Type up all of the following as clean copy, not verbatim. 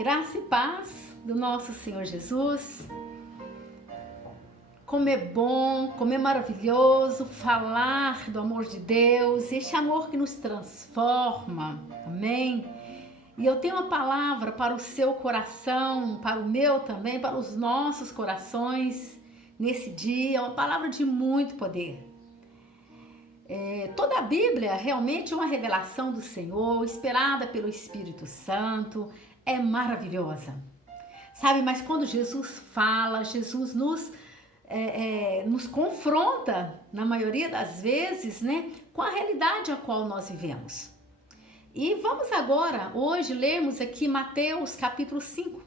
Graça e paz do nosso Senhor Jesus. Como é bom, como é maravilhoso falar do amor de Deus, este amor que nos transforma, amém? E eu tenho uma palavra para o seu coração, para o meu também, para os nossos corações nesse dia, uma palavra de muito poder. Toda a Bíblia realmente é uma revelação do Senhor, inspirada pelo Espírito Santo, é maravilhosa. Sabe, mas quando Jesus fala, Jesus nos confronta, na maioria das vezes, né, com a realidade a qual nós vivemos. E vamos agora, hoje, lermos aqui Mateus capítulo 5,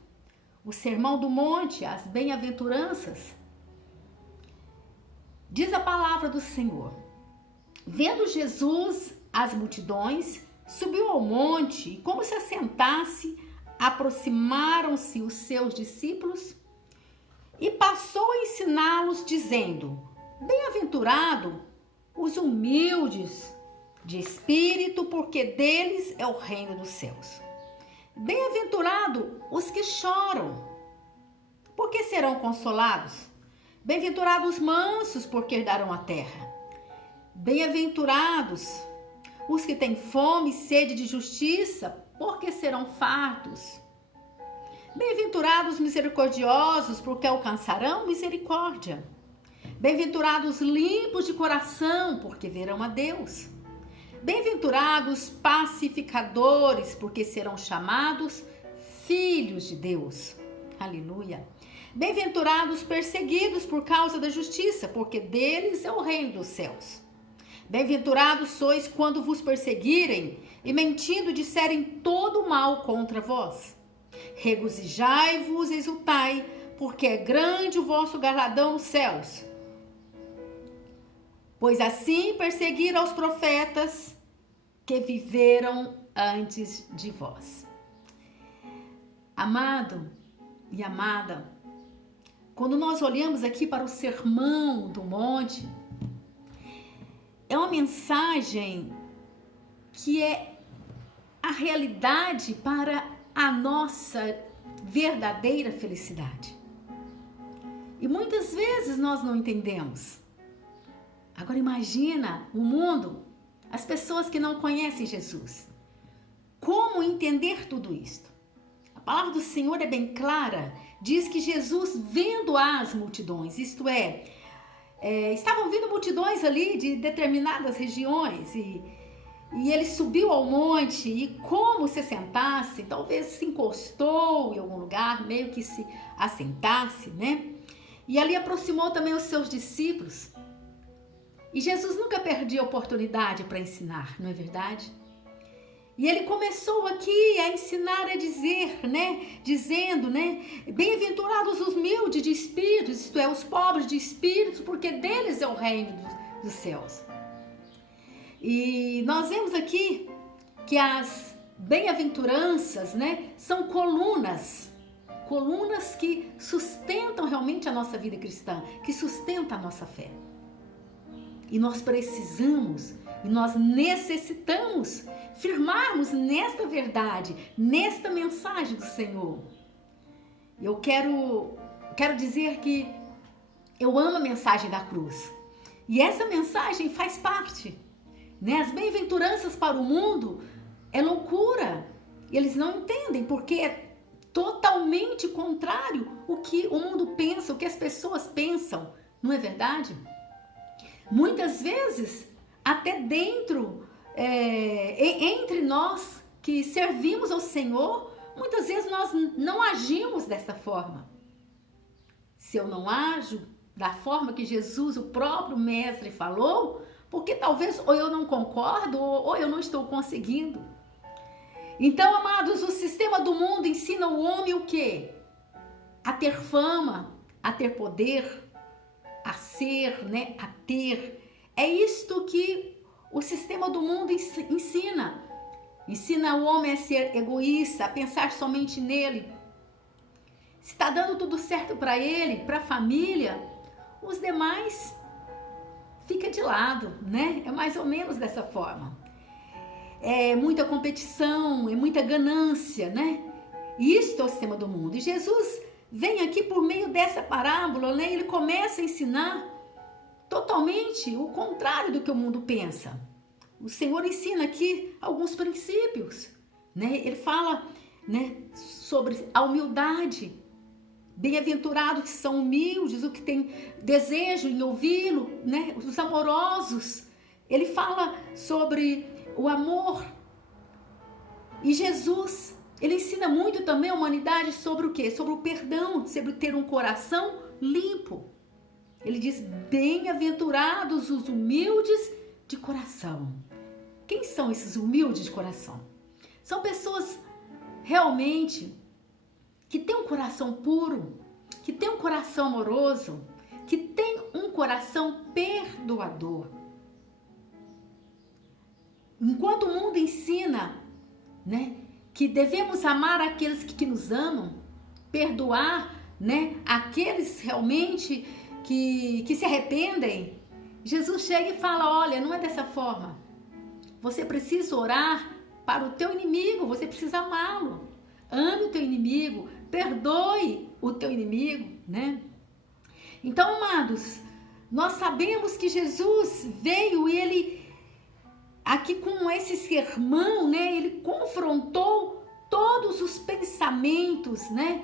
o Sermão do Monte, as bem-aventuranças. Diz a palavra do Senhor: vendo Jesus as multidões, subiu ao monte e, como se assentasse, aproximaram-se os seus discípulos e passou a ensiná-los, dizendo: bem-aventurado os humildes de espírito, porque deles é o reino dos céus. Bem-aventurado os que choram, porque serão consolados. Bem-aventurados os mansos, porque herdarão a terra. Bem-aventurados os que têm fome e sede de justiça, porque serão fartos. Bem-aventurados os misericordiosos, porque alcançarão misericórdia. Bem-aventurados limpos de coração, porque verão a Deus. Bem-aventurados pacificadores, porque serão chamados filhos de Deus. Aleluia. Bem-aventurados perseguidos por causa da justiça, porque deles é o reino dos céus. Bem-aventurados sois quando vos perseguirem e mentindo disserem todo o mal contra vós. Regozijai-vos e exultai, porque é grande o vosso galardão nos céus. Pois assim perseguiram os profetas que viveram antes de vós. Amado e amada, quando nós olhamos aqui para o Sermão do Monte, é uma mensagem que é a realidade para a nossa verdadeira felicidade. E muitas vezes nós não entendemos. Agora imagina o mundo, as pessoas que não conhecem Jesus. Como entender tudo isto? A palavra do Senhor é bem clara. Diz que Jesus, vendo as multidões, isto é, estavam vindo multidões ali de determinadas regiões e ele subiu ao monte e, como se sentasse, talvez se encostou em algum lugar, meio que se assentasse, né? E ali aproximou também os seus discípulos. E Jesus nunca perdia a oportunidade para ensinar, não é verdade? E ele começou aqui a ensinar, a dizer, né? Dizendo, né? Bem-aventurados os humildes de espírito, isto é, os pobres de espírito, porque deles é o reino dos céus. E nós vemos aqui que as bem-aventuranças, né? São colunas que sustentam realmente a nossa vida cristã, que sustentam a nossa fé. E nós precisamos e nós necessitamos firmarmos nesta verdade, nesta mensagem do Senhor. Eu quero dizer que eu amo a mensagem da cruz. E essa mensagem faz parte, né? As bem-aventuranças para o mundo é loucura. Eles não entendem porque é totalmente contrário o que o mundo pensa, o que as pessoas pensam. Não é verdade? Muitas vezes, até dentro, entre nós que servimos ao Senhor, muitas vezes nós não agimos dessa forma. Se eu não ajo da forma que Jesus, o próprio Mestre, falou, porque talvez ou eu não concordo ou eu não estou conseguindo. Então, amados, o sistema do mundo ensina o homem o quê? A ter fama, a ter poder, a ser, né, a ter. É isto que o sistema do mundo ensina. Ensina o homem a ser egoísta, a pensar somente nele. Se está dando tudo certo para ele, para a família, os demais fica de lado, né? É mais ou menos dessa forma. É muita competição, é muita ganância, né? Isto é o sistema do mundo. E Jesus vem aqui por meio dessa parábola, né? Ele começa a ensinar totalmente o contrário do que o mundo pensa. O Senhor ensina aqui alguns princípios, né? Ele fala, né, sobre a humildade. Bem-aventurados que são humildes, o que tem desejo em ouvi-lo, né? Os amorosos. Ele fala sobre o amor. E Jesus, ele ensina muito também a humanidade sobre o quê? Sobre o perdão, sobre ter um coração limpo. Ele diz, bem-aventurados os humildes de coração. Quem são esses humildes de coração? São pessoas realmente que têm um coração puro, que têm um coração amoroso, que têm um coração perdoador. Enquanto o mundo ensina, né, que devemos amar aqueles que nos amam, perdoar, né, aqueles realmente que se arrependem, Jesus chega e fala, olha, não é dessa forma. Você precisa orar para o teu inimigo, você precisa amá-lo. Ame o teu inimigo, perdoe o teu inimigo, né? Então, amados, nós sabemos que Jesus veio e ele, aqui com esse sermão, né, ele confrontou todos os pensamentos, né,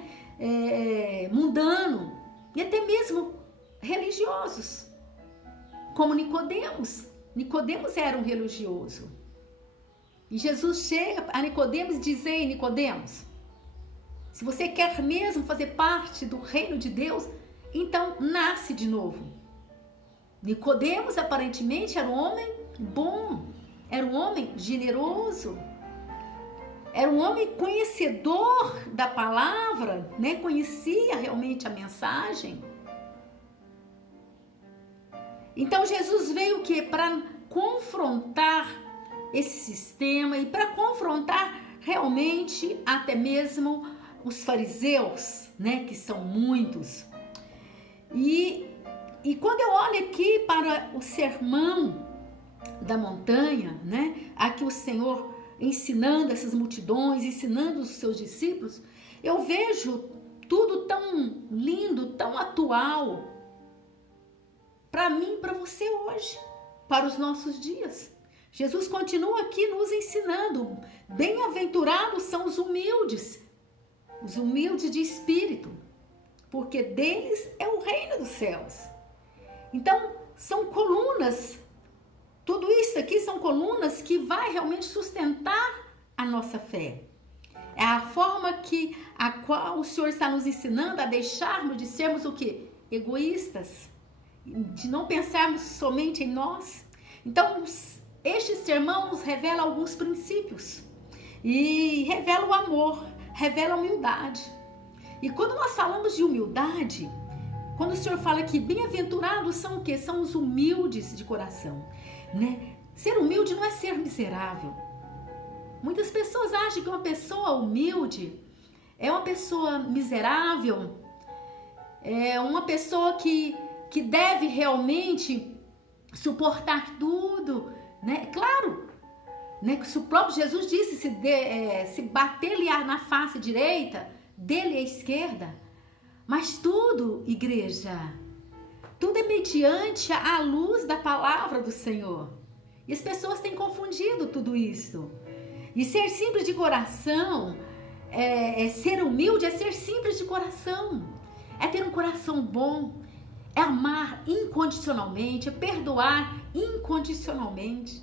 mundano e até mesmo religiosos, como Nicodemos. Nicodemos era um religioso. E Jesus chega a Nicodemos e diz, ei, Nicodemos, se você quer mesmo fazer parte do reino de Deus, então nasce de novo. Nicodemos aparentemente era um homem bom, era um homem generoso, era um homem conhecedor da palavra, né? Conhecia realmente a mensagem. Então Jesus veio o quê? Para confrontar esse sistema e para confrontar realmente até mesmo os fariseus, né, que são muitos. E quando eu olho aqui para o sermão da montanha, né, aqui o Senhor ensinando essas multidões, ensinando os seus discípulos, eu vejo tudo tão lindo, tão atual para mim e para você hoje, para os nossos dias. Jesus continua aqui nos ensinando, bem-aventurados são os humildes de espírito, porque deles é o reino dos céus. Então, são colunas, tudo isso aqui são colunas que vai realmente sustentar a nossa fé. É a forma a qual o Senhor está nos ensinando a deixarmos de sermos o quê? Egoístas, de não pensarmos somente em nós. Então, este sermão nos revela alguns princípios e revela o amor, revela a humildade. E quando nós falamos de humildade, quando o Senhor fala que bem-aventurados são o quê? São os humildes de coração, né? Ser humilde não é ser miserável. Muitas pessoas acham que uma pessoa humilde é uma pessoa miserável, é uma pessoa que deve realmente suportar tudo, né? Claro, né? Que o próprio Jesus disse, se bater-lhe na face direita, dele à esquerda. Mas tudo, igreja, tudo é mediante a luz da palavra do Senhor. E as pessoas têm confundido tudo isso. E ser simples de coração, ser humilde é ser simples de coração. É ter um coração bom, é amar incondicionalmente, é perdoar incondicionalmente.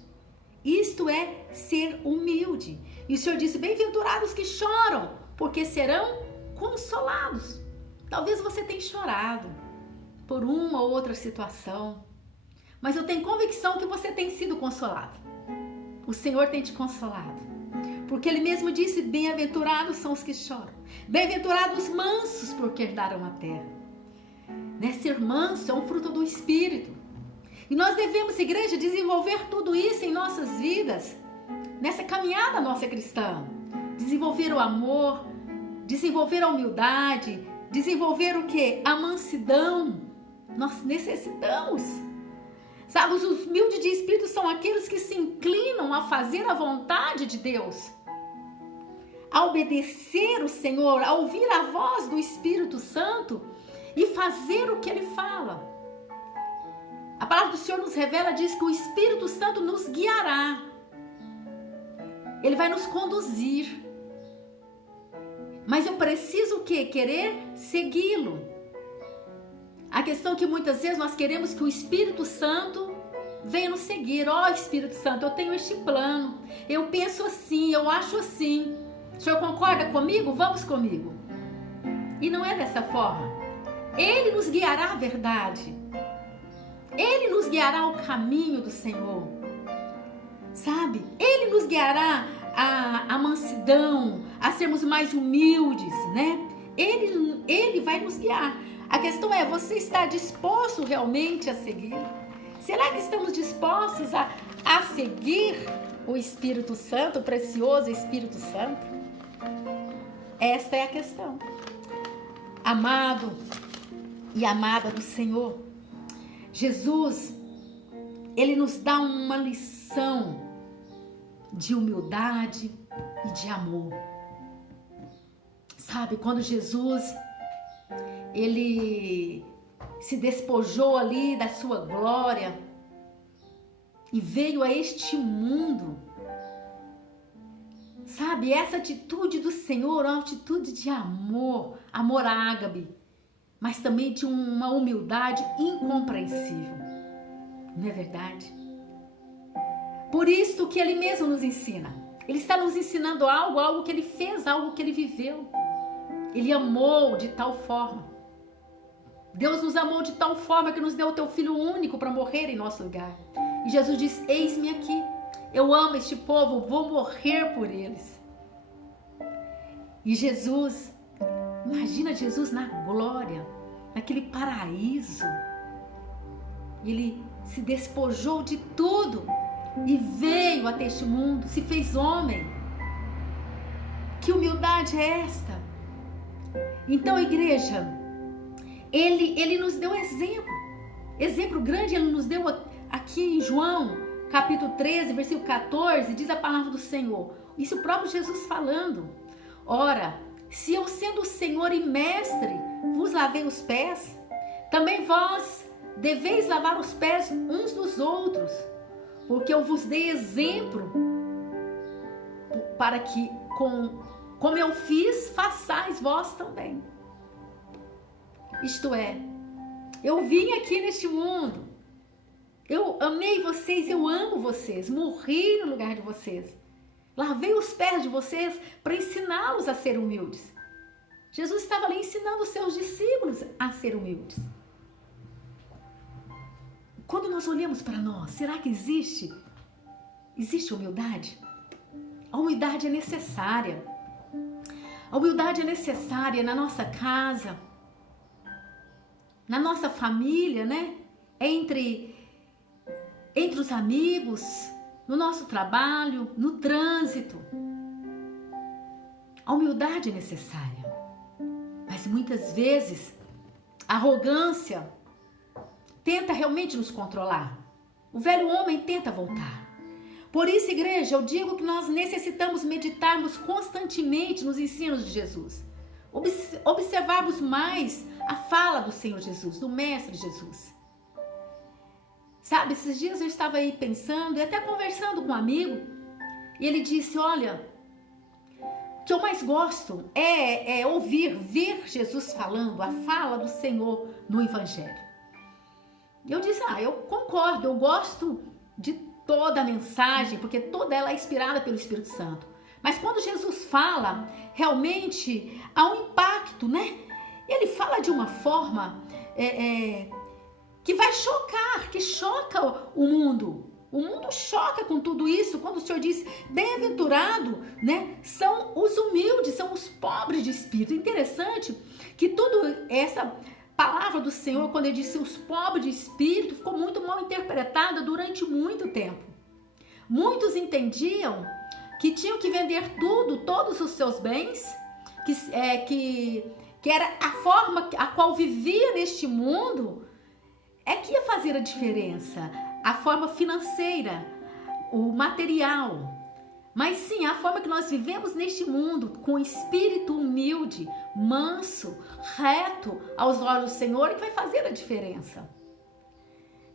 Isto é ser humilde. E o Senhor disse, bem-aventurados que choram, porque serão consolados. Talvez você tenha chorado por uma ou outra situação, mas eu tenho convicção que você tem sido consolado. O Senhor tem te consolado, porque Ele mesmo disse, bem-aventurados são os que choram. Bem-aventurados os mansos, porque herdarão a terra. Né? Ser manso é um fruto do Espírito. E nós devemos, igreja, desenvolver tudo isso em nossas vidas, nessa caminhada nossa cristã. Desenvolver o amor, desenvolver a humildade, desenvolver o quê? A mansidão. Nós necessitamos. Sabe, os humildes de espírito são aqueles que se inclinam a fazer a vontade de Deus. a obedecer o Senhor, a ouvir a voz do Espírito Santo e fazer o que Ele fala. A palavra do Senhor nos revela, diz que o Espírito Santo nos guiará. Ele vai nos conduzir. Mas eu preciso o quê? Querer segui-lo. A questão é que muitas vezes nós queremos que o Espírito Santo venha nos seguir. Ó, Espírito Santo, eu tenho este plano. Eu penso assim, eu acho assim. O Senhor concorda comigo? Vamos comigo. E não é dessa forma. Ele nos guiará à verdade. Ele nos guiará ao caminho do Senhor. Sabe? Ele nos guiará à mansidão, a sermos mais humildes, né? Ele vai nos guiar. A questão é, você está disposto realmente a seguir? Será que estamos dispostos a seguir o Espírito Santo, o precioso Espírito Santo? Esta é a questão. Amado e amada do Senhor, Jesus, Ele nos dá uma lição de humildade e de amor. Sabe, quando Jesus, Ele se despojou ali da sua glória e veio a este mundo, sabe, essa atitude do Senhor é uma atitude de amor, amor ágape, mas também de uma humildade incompreensível. Não é verdade? Por isso que Ele mesmo nos ensina. Ele está nos ensinando algo que Ele fez, algo que Ele viveu. Ele amou de tal forma. Deus nos amou de tal forma que nos deu o teu Filho único para morrer em nosso lugar. E Jesus diz, eis-me aqui. Eu amo este povo, vou morrer por eles. E Jesus, imagina Jesus na glória, naquele paraíso. Ele se despojou de tudo e veio até este mundo, se fez homem. Que humildade é esta? Então, igreja, Ele nos deu exemplo grande. Ele nos deu aqui em João, capítulo 13, versículo 14, diz a palavra do Senhor. Isso o próprio Jesus falando. Ora, se eu sendo o Senhor e Mestre vos lavei os pés, também vós deveis lavar os pés uns dos outros, porque eu vos dei exemplo para que, como eu fiz, façais vós também. Isto é, eu vim aqui neste mundo, eu amei vocês, eu amo vocês, morri no lugar de vocês, lavei os pés de vocês para ensiná-los a ser humildes. Jesus estava ali ensinando os seus discípulos a ser humildes. Quando nós olhamos para nós, será que existe humildade? A humildade é necessária. A humildade é necessária na nossa casa, na nossa família, né? Entre os amigos, no nosso trabalho, no trânsito. A humildade é necessária. Mas muitas vezes a arrogância tenta realmente nos controlar. O velho homem tenta voltar. Por isso, igreja, eu digo que nós necessitamos meditarmos constantemente nos ensinos de Jesus. Observarmos mais a fala do Senhor Jesus, do Mestre Jesus. Sabe, esses dias eu estava aí pensando e até conversando com um amigo, e ele disse, olha, o que eu mais gosto é ver Jesus falando, a fala do Senhor no Evangelho. Eu disse, eu concordo, eu gosto de toda a mensagem, porque toda ela é inspirada pelo Espírito Santo. Mas quando Jesus fala, realmente há um impacto, né? Ele fala de uma forma que vai chocar, que choca o mundo. O mundo choca com tudo isso, quando o Senhor diz, bem-aventurado, né? São os humildes, são os pobres de espírito. Interessante que toda essa palavra do Senhor, quando ele disse os pobres de espírito, ficou muito mal interpretada durante muito tempo. Muitos entendiam que tinham que vender tudo, todos os seus bens, que era a forma a qual vivia neste mundo, que ia fazer a diferença, a forma financeira, o material. mas sim a forma que nós vivemos neste mundo, com espírito humilde, manso, reto aos olhos do Senhor, que vai fazer a diferença,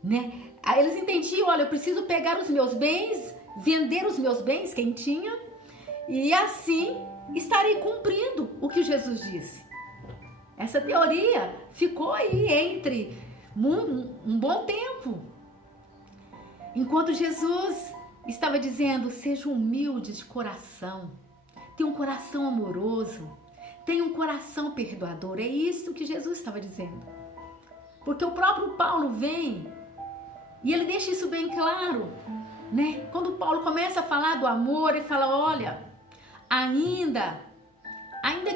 né? Aí eles entendiam, olha, eu preciso pegar os meus bens, vender os meus bens, quem tinha, e assim estarei cumprindo o que Jesus disse. Essa teoria ficou aí entre um bom tempo, enquanto Jesus estava dizendo, seja humilde de coração, tenha um coração amoroso, tenha um coração perdoador. É isso que Jesus estava dizendo. Porque o próprio Paulo vem e ele deixa isso bem claro, né? Quando Paulo começa a falar do amor, ele fala, olha, ainda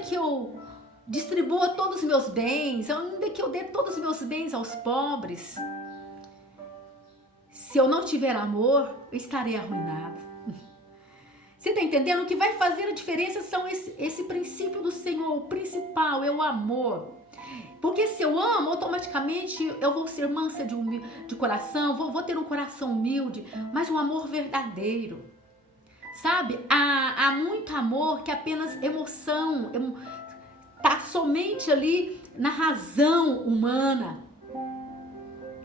que eu distribua todos os meus bens, ainda que eu dê todos os meus bens aos pobres, se eu não tiver amor, eu estarei arruinado. Você está entendendo? O que vai fazer a diferença são esse princípio do Senhor. O principal é o amor. Porque se eu amo, automaticamente eu vou ser mansa de coração, vou ter um coração humilde, mas um amor verdadeiro. Sabe? Há muito amor que é apenas emoção, está somente ali na razão humana.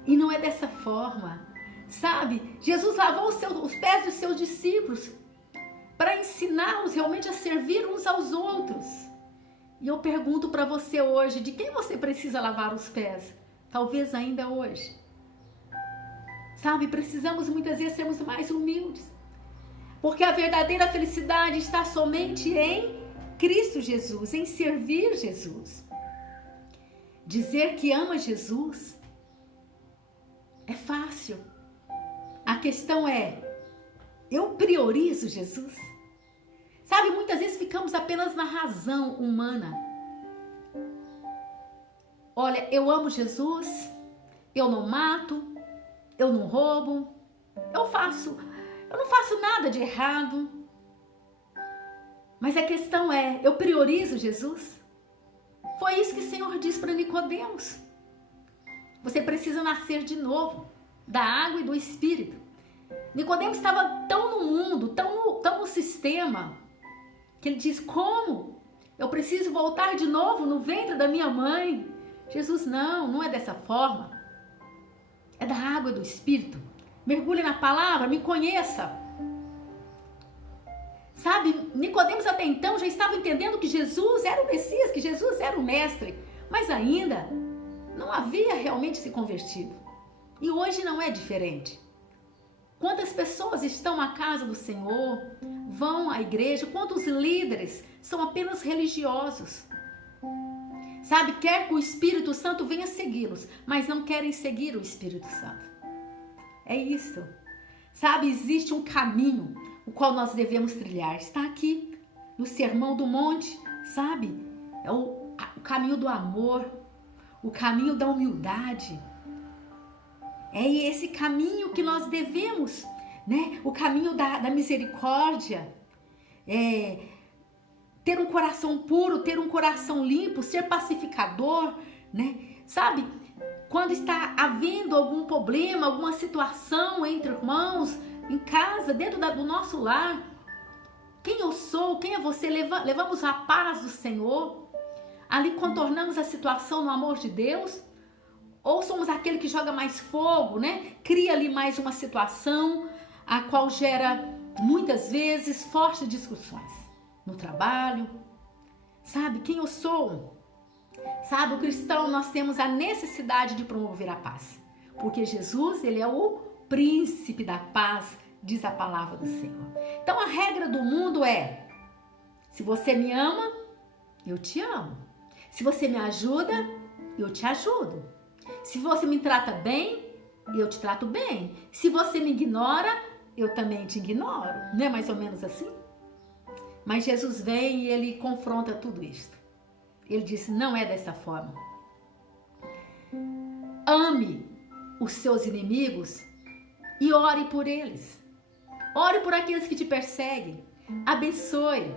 E não é dessa forma. Sabe, Jesus lavou os pés dos seus discípulos para ensiná-los realmente a servir uns aos outros. E eu pergunto para você hoje, de quem você precisa lavar os pés? Talvez ainda hoje. Sabe, precisamos muitas vezes sermos mais humildes. Porque a verdadeira felicidade está somente em Cristo Jesus, em servir Jesus. Dizer que ama Jesus é fácil. A questão é, eu priorizo Jesus? Sabe, muitas vezes ficamos apenas na razão humana. Olha, eu amo Jesus, eu não mato, eu não roubo, eu não faço nada de errado. Mas a questão é, eu priorizo Jesus? Foi isso que o Senhor disse para Nicodemos. Você precisa nascer de novo, da água e do Espírito. Nicodemos estava tão no mundo, tão no sistema, que ele diz, como? Eu preciso voltar de novo no ventre da minha mãe? Jesus, não é dessa forma. É da água e do Espírito. Mergulhe na palavra, me conheça. Sabe, Nicodemos até então já estava entendendo que Jesus era o Messias, que Jesus era o Mestre, mas ainda não havia realmente se convertido. E hoje não é diferente. Quantas pessoas estão à casa do Senhor, vão à igreja, quantos líderes são apenas religiosos. Sabe, quer que o Espírito Santo venha segui-los, mas não querem seguir o Espírito Santo. É isso. Sabe, existe um caminho, o qual nós devemos trilhar. Está aqui, no Sermão do Monte, sabe? É o caminho do amor, o caminho da humildade. É esse caminho que nós devemos, né? O caminho da misericórdia. Ter um coração puro, ter um coração limpo, ser pacificador, né? Sabe? Quando está havendo algum problema, alguma situação entre irmãos, em casa, dentro do nosso lar, quem eu sou, quem é você, levamos a paz do Senhor, ali contornamos a situação no amor de Deus, ou somos aquele que joga mais fogo, né? Cria ali mais uma situação, a qual gera muitas vezes fortes discussões no trabalho. Sabe quem eu sou? Sabe, o cristão, nós temos a necessidade de promover a paz, porque Jesus, ele é o príncipe da paz, diz a palavra do Senhor. Então a regra do mundo é, se você me ama, eu te amo. Se você me ajuda, eu te ajudo. Se você me trata bem, eu te trato bem. Se você me ignora, eu também te ignoro. Não é mais ou menos assim? Mas Jesus vem e ele confronta tudo isso. Ele disse, não é dessa forma. Ame os seus inimigos e ore por eles. Ore por aqueles que te perseguem. Abençoe.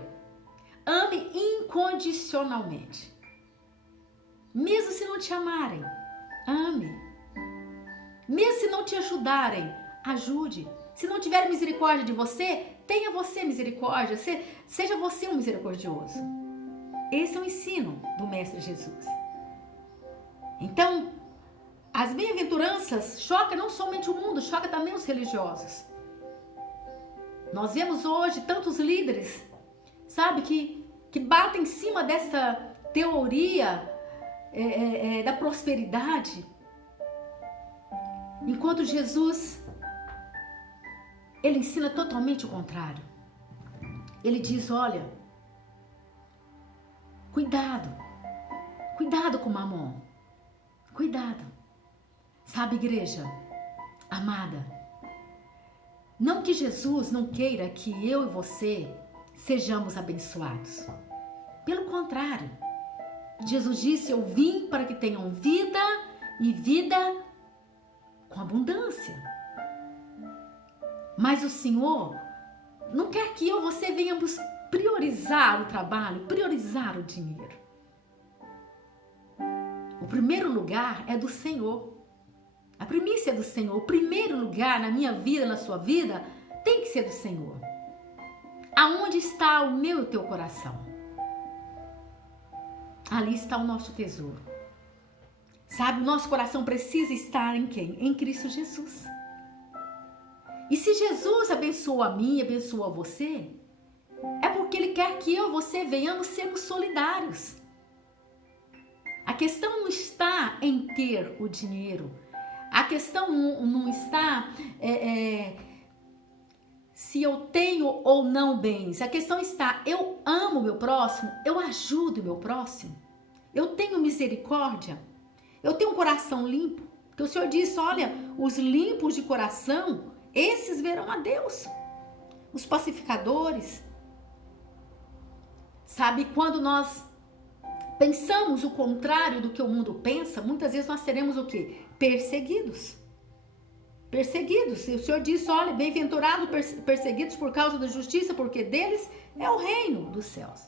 Ame incondicionalmente. Mesmo se não te amarem, ame. Mesmo se não te ajudarem, ajude. Se não tiver misericórdia de você, tenha você misericórdia, seja você um misericordioso. Esse é o ensino do Mestre Jesus. Então, as bem-aventuranças chocam não somente o mundo, choca também os religiosos. Nós vemos hoje tantos líderes, sabe, que batem em cima dessa teoria da prosperidade, enquanto Jesus, ele ensina totalmente o contrário. Ele diz, olha, cuidado com Mamon, cuidado. Sabe, igreja amada, não que Jesus não queira que eu e você sejamos abençoados. Pelo contrário, Jesus disse, eu vim para que tenham vida e vida com abundância. Mas o Senhor não quer que eu e você venhamos priorizar o trabalho, priorizar o dinheiro. O primeiro lugar é do Senhor. A primícia é do Senhor. O primeiro lugar na minha vida, na sua vida, tem que ser do Senhor. Aonde está o meu e o teu coração? Ali está o nosso tesouro. Sabe, o nosso coração precisa estar em quem? Em Cristo Jesus. E se Jesus abençoou a mim, abençoou a você, é porque Ele quer que eu e você venhamos sermos solidários. A questão não está em ter o dinheiro. A questão não está se eu tenho ou não bens. A questão está, eu amo o meu próximo, eu ajudo o meu próximo, eu tenho misericórdia, eu tenho um coração limpo. Porque o Senhor disse, olha, os limpos de coração, esses verão a Deus. Os pacificadores. Sabe, quando nós pensamos o contrário do que o mundo pensa, muitas vezes nós seremos o quê? Perseguidos. Perseguidos. E o Senhor disse, olha, bem-aventurados perseguidos por causa da justiça, porque deles é o reino dos céus.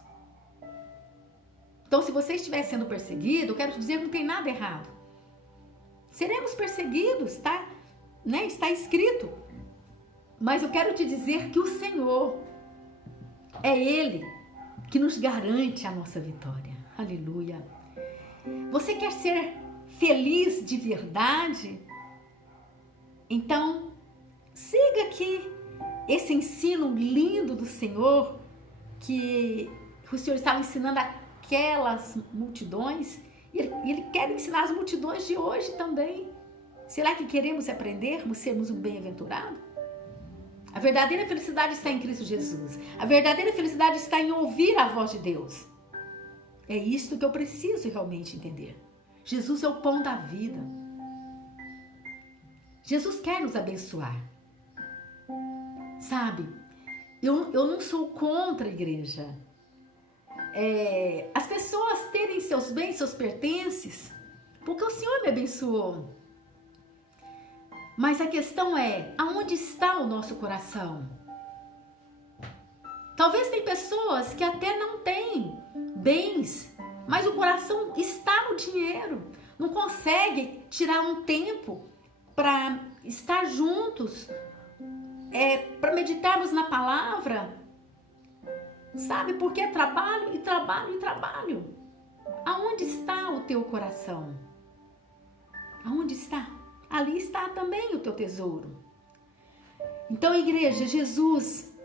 Então, se você estiver sendo perseguido, eu quero te dizer que não tem nada errado. Seremos perseguidos, tá? Né? Está escrito. Mas eu quero te dizer que o Senhor é Ele que nos garante a nossa vitória. Aleluia. Você quer ser feliz de verdade? Então, siga aqui esse ensino lindo do Senhor que o Senhor estava ensinando aquelas multidões e Ele quer ensinar as multidões de hoje também. Será que queremos aprendermos, sermos um bem-aventurado? A verdadeira felicidade está em Cristo Jesus. A verdadeira felicidade está em ouvir a voz de Deus. É isto que eu preciso realmente entender. Jesus é o pão da vida. Jesus quer nos abençoar. Sabe, eu não sou contra a igreja. As pessoas terem seus bens, seus pertences, porque o Senhor me abençoou. Mas a questão é, aonde está o nosso coração? Talvez tem pessoas que até não têm bens, mas o coração está no dinheiro. Não consegue tirar um tempo para estar juntos, para meditarmos na palavra, sabe? Porque é trabalho e trabalho e trabalho. Aonde está o teu coração? Aonde está? Ali está também o teu tesouro. Então, igreja, Jesus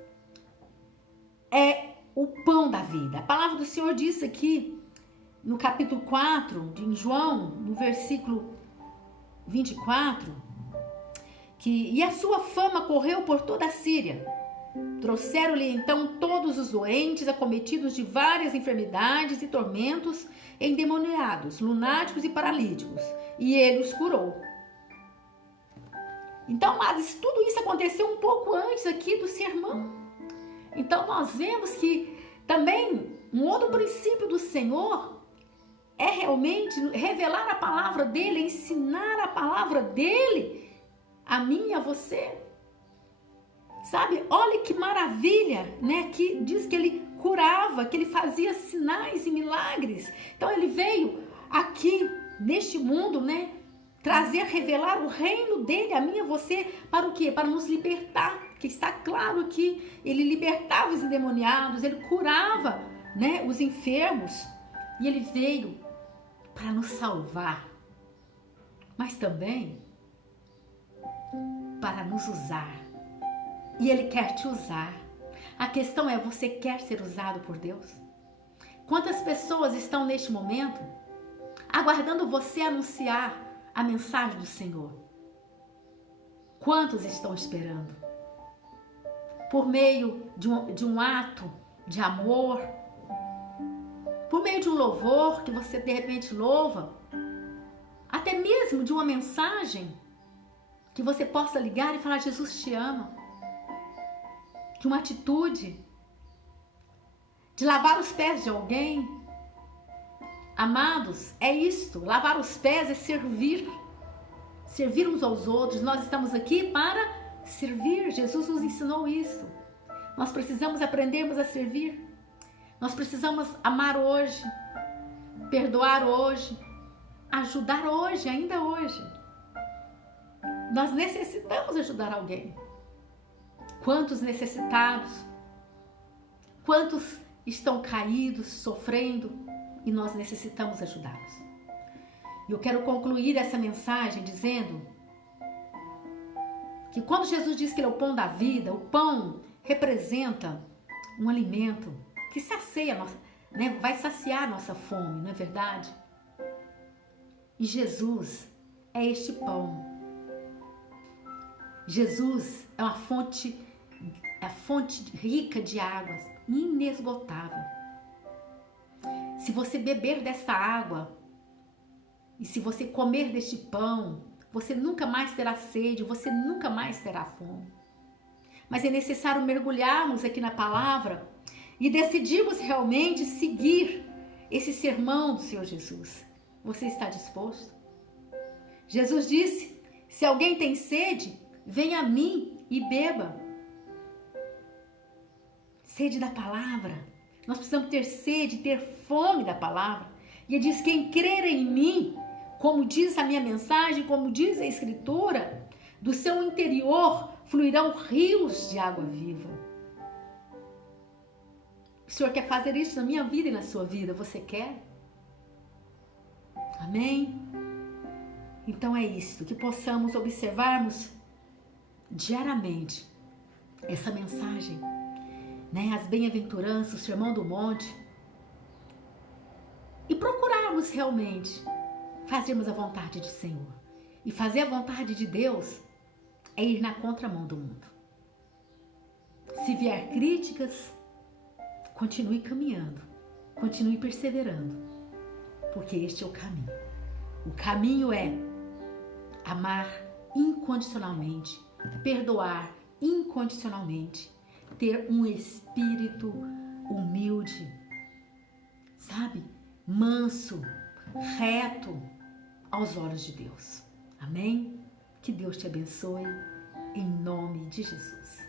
é o pão da vida. A palavra do Senhor diz aqui no capítulo 4 de João, no versículo 24, e a sua fama correu por toda a Síria. Trouxeram-lhe então todos os doentes, acometidos de várias enfermidades e tormentos, endemoniados, lunáticos e paralíticos, e ele os curou. Então, amados, tudo isso aconteceu um pouco antes aqui do sermão. Então, nós vemos que também um outro princípio do Senhor é realmente revelar a palavra dele, ensinar a palavra dele a mim e a você. Sabe, olha que maravilha, né? Que diz que ele curava, que ele fazia sinais e milagres. Então, ele veio aqui neste mundo, né? Trazer, revelar o reino dele a mim e a você para o quê? Para nos libertar. Porque está claro que ele libertava os endemoniados, ele curava, né, os enfermos. E ele veio para nos salvar, mas também para nos usar. E ele quer te usar. A questão é, você quer ser usado por Deus? Quantas pessoas estão neste momento aguardando você anunciar a mensagem do Senhor? Quantos estão esperando? Por meio de um ato de amor, por meio de um louvor que você de repente louva, até mesmo de uma mensagem que você possa ligar e falar: Jesus te ama. De uma atitude, de lavar os pés de alguém. Amados, é isto, lavar os pés é servir uns aos outros. Nós estamos aqui para servir, Jesus nos ensinou isso. Nós precisamos aprendermos a servir, nós precisamos amar hoje, perdoar hoje, ajudar hoje, ainda hoje. Nós necessitamos ajudar alguém. Quantos necessitados, quantos estão caídos, sofrendo, e nós necessitamos ajudá-los. E eu quero concluir essa mensagem dizendo que quando Jesus diz que ele é o pão da vida, o pão representa um alimento que sacia nossa, né, vai saciar nossa fome, não é verdade? E Jesus é este pão. Jesus é uma fonte, a fonte rica de águas, inesgotável. Se você beber dessa água e se você comer deste pão, você nunca mais terá sede, você nunca mais terá fome. Mas é necessário mergulharmos aqui na palavra e decidirmos realmente seguir esse sermão do Senhor Jesus. Você está disposto? Jesus disse: se alguém tem sede, venha a mim e beba. Sede da palavra. Nós precisamos ter sede, ter fome da palavra. E ele diz: quem crer em mim, como diz a minha mensagem, como diz a Escritura, do seu interior fluirão rios de água viva. O Senhor quer fazer isso na minha vida e na sua vida. Você quer? Amém? Então é isso, que possamos observarmos diariamente essa mensagem, né? As bem-aventuranças, o Sermão do Monte, e procurarmos realmente fazermos a vontade do Senhor. E fazer a vontade de Deus é ir na contramão do mundo. Se vier críticas, continue caminhando, continue perseverando, porque este é o caminho. O caminho é amar incondicionalmente, perdoar incondicionalmente, ter um espírito humilde, sabe? Manso, reto aos olhos de Deus. Amém? Que Deus te abençoe, em nome de Jesus.